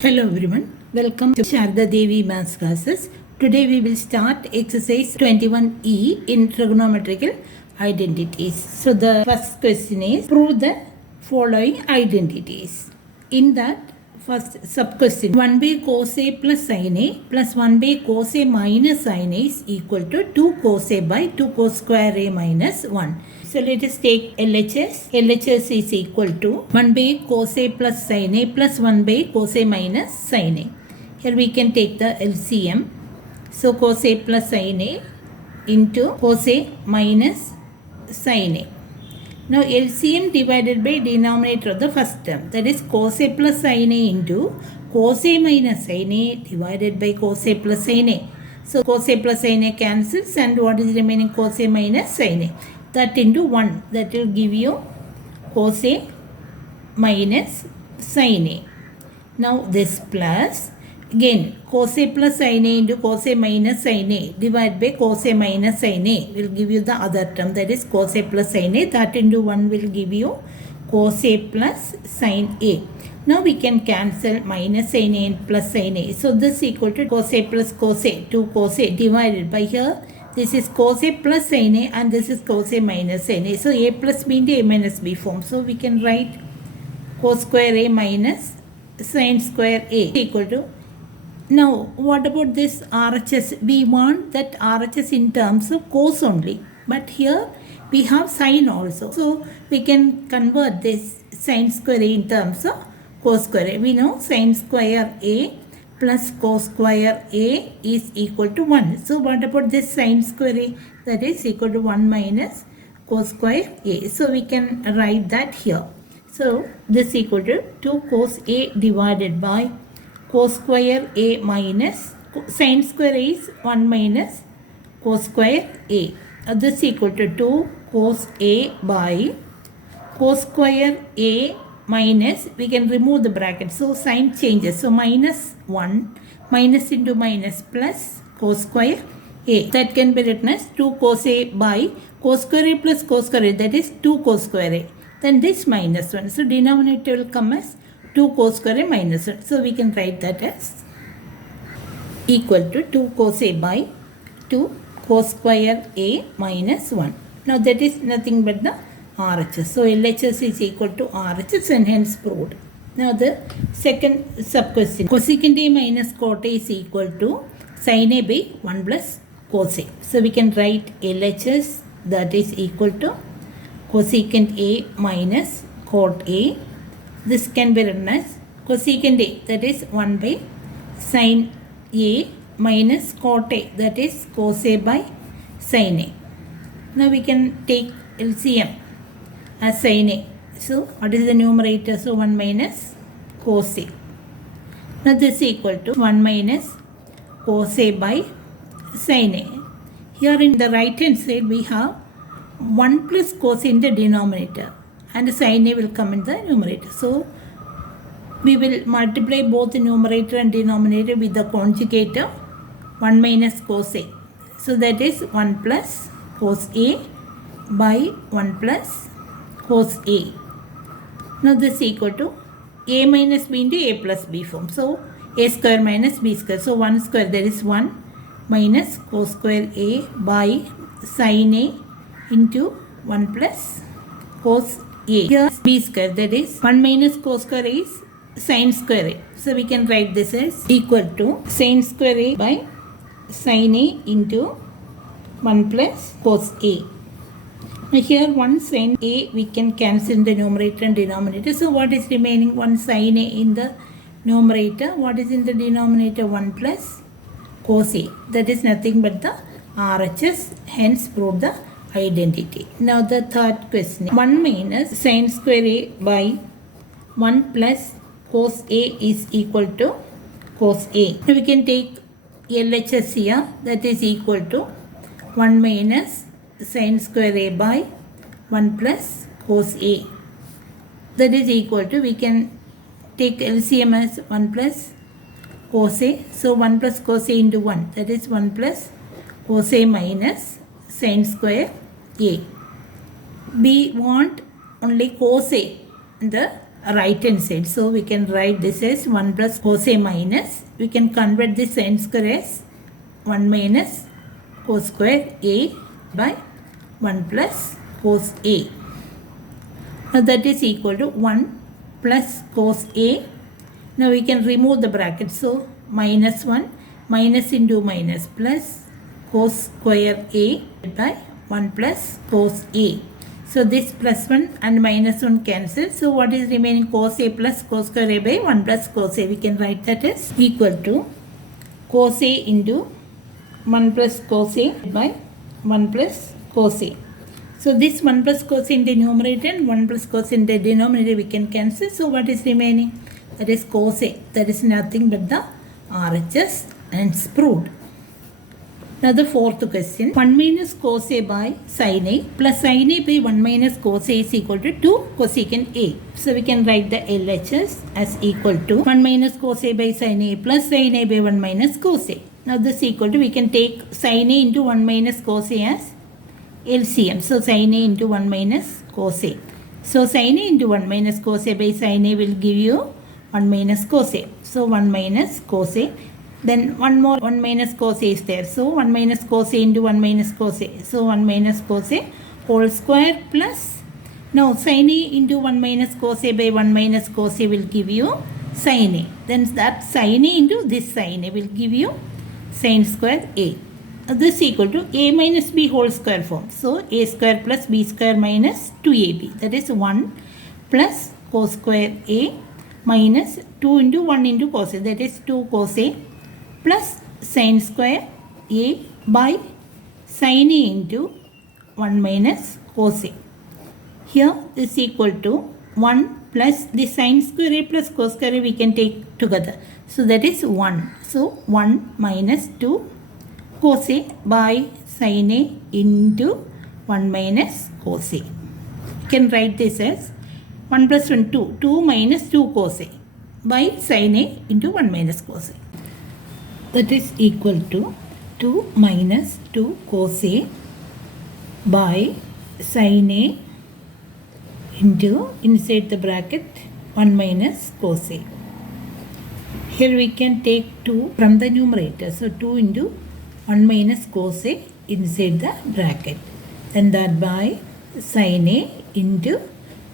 Hello everyone, welcome to Sarada Devi Maths classes. Today we will start exercise 21E in trigonometrical identities. So the first question is prove the following identities. In that first sub question 1 by cos A plus sin A plus 1 by cos A minus sin A is equal to 2 cos A by 2 cos square A minus 1. So let us take LHS. LHS is equal to 1 by cos A plus sin A plus 1 by cos A minus sin A. Here we can take the LCM. So cos A plus sin A into cos A minus sin A. Now LCM divided by denominator of the first term, that is cos A plus sin A into cos A minus sin A divided by cos A plus sin A. So cos A plus sin A cancels, and what is remaining? Cos A minus sin A. That into 1, that will give you cos A minus sin A. Now this plus, again cos A plus sin A into cos A minus sin A divided by cos A minus sin A will give you the other term, that is cos A plus sin A. That into 1 will give you cos A plus sin A. Now we can cancel minus sin A and plus sin A. So this equal to cos A plus cos A, 2 cos A divided by here. This is cos A plus sin A and this is cos A minus sin A. So A plus B into A minus B form. So we can write cos square A minus sin square A equal to. Now what about this RHS? We want that RHS in terms of cos only. But here we have sin also. So we can convert this sin square A in terms of cos square A. We know sin square A plus cos square A is equal to 1. So what about this sin square A? That is equal to 1 minus cos square A. So we can write that here. So this equal to 2 cos A divided by cos square A minus sin square A is 1 minus cos square A. This equal to 2 cos A by cos square A minus, we can remove the bracket, so sign changes, so minus 1 minus into minus plus cos square A, that can be written as 2 cos A by cos square A plus cos square A, that is 2 cos square A, then this minus 1, so denominator will come as 2 cos square A minus 1, so we can write that as equal to 2 cos A by 2 cos square A minus 1. Now that is nothing but the RHS. So LHS is equal to RHS and hence proved. Now the second sub question. Cosecant A minus cot A is equal to sin A by 1 plus cos A. So we can write LHS, that is equal to cosecant A minus cot A. This can be written as cosecant A, that is 1 by sin A minus cot A, that is cos A by sin A. Now we can take LCM as sin A. So what is the numerator? So 1 minus cos A. Now this is equal to 1 minus cos A by sin A. Here in the right hand side we have 1 plus cos A in the denominator and sin A will come in the numerator. So we will multiply both the numerator and denominator with the conjugate of 1 minus cos A. So that is 1 plus cos A by 1 plus cos A. Now this is equal to A minus B into A plus B form. So A square minus B square. So 1 square, that is 1 minus cos square A by sin A into 1 plus cos A. Here B square, that is 1 minus cos square A is sin square A. So we can write this as equal to sin square A by sin A into 1 plus cos A. Now here 1 sin A we can cancel in the numerator and denominator. So what is remaining? 1 sin A in the numerator. What is in the denominator? 1 plus cos A. That is nothing but the RHS. Hence prove the identity. Now the third question. 1 minus sin square A by 1 plus cos A is equal to cos A. Now we can take LHS here. That is equal to 1 minus sin square A by 1 plus cos A. That is equal to, we can take LCM as 1 plus cos A. So 1 plus cos A into 1, that is 1 plus cos A minus sin square A. We want only cos A in the right hand side. So we can write this as 1 plus cos A minus. We can convert this sin square as 1 minus cos square A by 1 plus cos A. Now that is equal to 1 plus cos A. Now we can remove the bracket. So minus 1 minus into minus plus cos square A by 1 plus cos A. So this plus 1 and minus 1 cancel. So what is remaining? Cos A plus cos square A by 1 plus cos A. We can write that as equal to cos A into 1 plus cos A by 1 plus cos A. So this 1 plus cos in the numerator and 1 plus cos in the denominator we can cancel. So what is remaining? That is cos A. That is nothing but the RHS and it's proved. Now the fourth question. 1 minus cos A by sin A plus sin A by 1 minus cos A is equal to 2 cosecant A. So we can write the LHS as equal to 1 minus cos A by sin A plus sin A by 1 minus cos A. Now this is equal to, we can take sin A into 1 minus cos A as LCM. So sin A into 1 minus cos A. So sin A into 1 minus cos A by sin A will give you 1 minus cos A. So 1 minus cos A. Then one more 1 minus cos A is there. So 1 minus cos A into 1 minus cos A. So 1 minus cos A whole square plus, now sin A into 1 minus cos A by 1 minus cos A will give you sin A. Then that sin A into this sin A will give you sin square A. This is equal to A minus B whole square form. So A square plus B square minus 2AB. That is 1 plus cos square A minus 2 into 1 into cos A. That is 2 cos A plus sin square A by sin A into 1 minus cos A. Here this is equal to 1 plus the sin square A plus cos square A we can take together. So that is 1. So 1 minus 2 cos A by sin A into 1 minus cos A. You can write this as 1 plus 1 2. 2 minus 2 cos A by sin A into 1 minus cos A. That is equal to 2 minus 2 cos A by sin A into, inside the bracket, 1 minus cos A. Here we can take 2 from the numerator. So 2 into 1 minus cos A inside the bracket. Then that by sin A into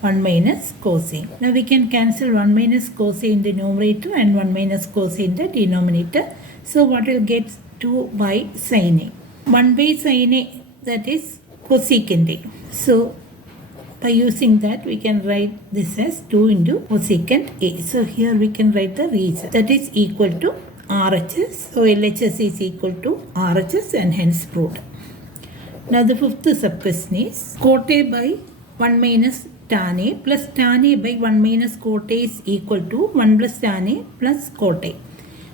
1 minus cos A. Now we can cancel 1 minus cos A in the numerator and 1 minus cos A in the denominator. So what will get 2 by sin A? 1 by sin A, that is cosecant A. So by using that we can write this as 2 into cosecant A. So here we can write the reason. That is equal to RHS. So LHS is equal to RHS and hence proved. Now the fifth sub-question is cot A by 1 minus tan A plus tan A by 1 minus cot A is equal to 1 plus tan A plus cot A.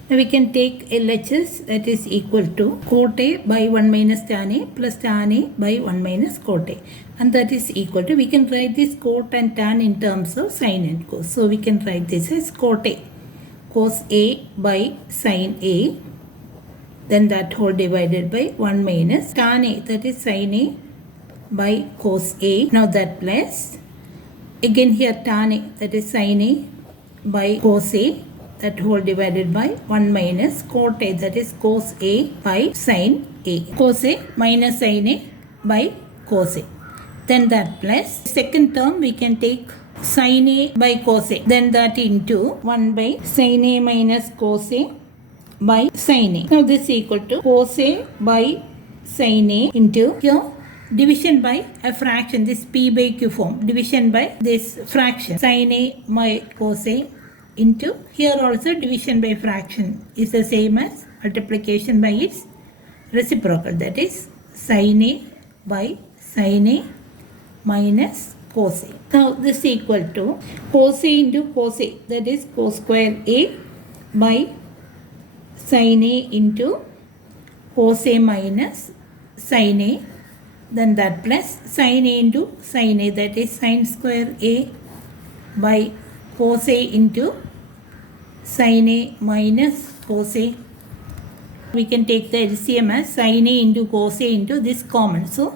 Now we can take LHS, that is equal to cot A by 1 minus tan A plus tan A by 1 minus cot A. And that is equal to, we can write this cot and tan in terms of sin and cos. So we can write this as cot A, cos A by sin A, then that whole divided by 1 minus tan A, that is sin A by cos A. Now that plus, again here tan A, that is sin A by cos A, that whole divided by 1 minus cot A, that is cos A by sin A. Cos A minus sin A by cos A. Then that plus, second term we can take sin A by cos A. Then that into 1 by sin A minus cos A by sin A. Now this is equal to cos A by sin A into here division by a fraction, this P by Q form, division by this fraction sin A by cos A into, here also division by fraction is the same as multiplication by its reciprocal, that is sin A by sin A minus cos A. Now this is equal to cos A into cos A, that is cos square A by sin A into cos A minus sin A, then that plus sin A into sin A, that is sin square A by cos A into sin A minus cos A. We can take the LCM as sin A into cos A into this common. So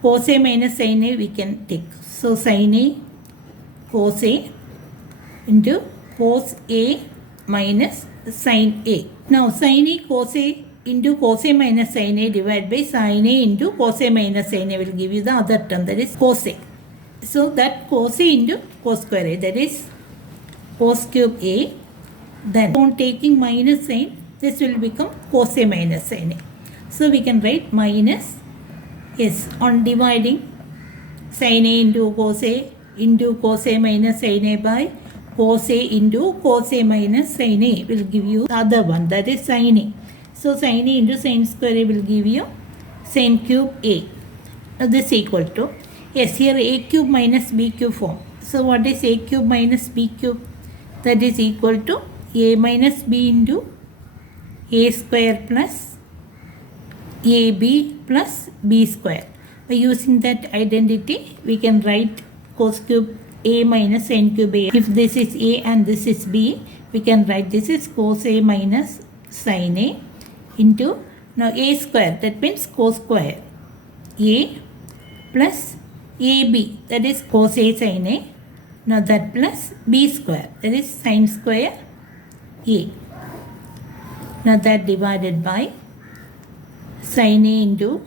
cos A minus sin A we can take. So sin A cos A into cos A minus sin A. Now sin A cos A into cos A minus sin A divided by sin A into cos A minus sin A will give you the other term, that is cos A. So that cos A into cos square A, that is cos cube A. Then on taking minus sign, this will become cos A minus sin A. So we can write minus, yes, on dividing sin A into cos A minus sin A by cos A into cos A minus sin A will give you the other one, that is sin A. So sin A into sin square A will give you sin cube A. This equal to, yes, here A cube minus B cube form. So what is A cube minus B cube? That is equal to A minus B into A square plus AB plus B square. By using that identity, we can write cos cube A minus sin cube A. If this is A and this is B, we can write this is cos A minus sin A into, now A square, that means cos square A plus AB, that is cos A sin A. Now that plus B square, that is sin square A. Now that divided by sin A into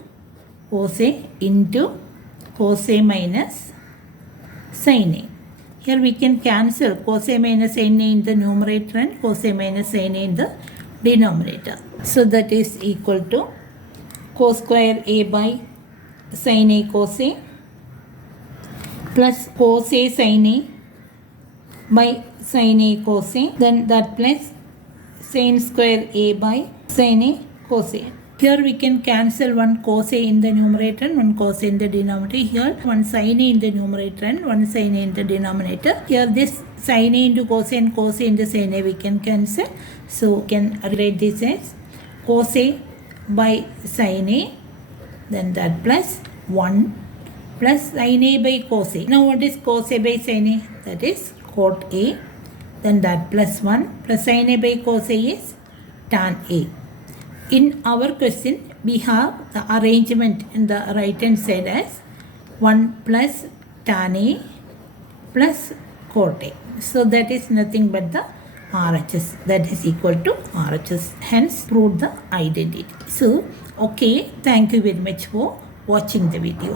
cos A into cos A minus sin A. Here we can cancel cos A minus sin A in the numerator and cos A minus sin A in the denominator. So that is equal to cos square A by sin A cos A plus cos A sin A by sin A cos A, then that plus sin square A by sin A cos A. Here we can cancel one cos A in the numerator and one cos A in the denominator. Here one sin A in the numerator and one sin A in the denominator. Here this sin A into cos A and cos A into sin A we can cancel. So we can write this as cos A by sin A, then that plus 1 plus sin A by cos A. Now what is cos A by sin A? That is cot A. Then that plus 1 plus sin A by cos A is tan A. In our question, we have the arrangement in the right hand side as 1 plus tan A plus cot A. So that is nothing but the RHS, that is equal to RHS. Hence prove the identity. So okay, thank you very much for watching the video.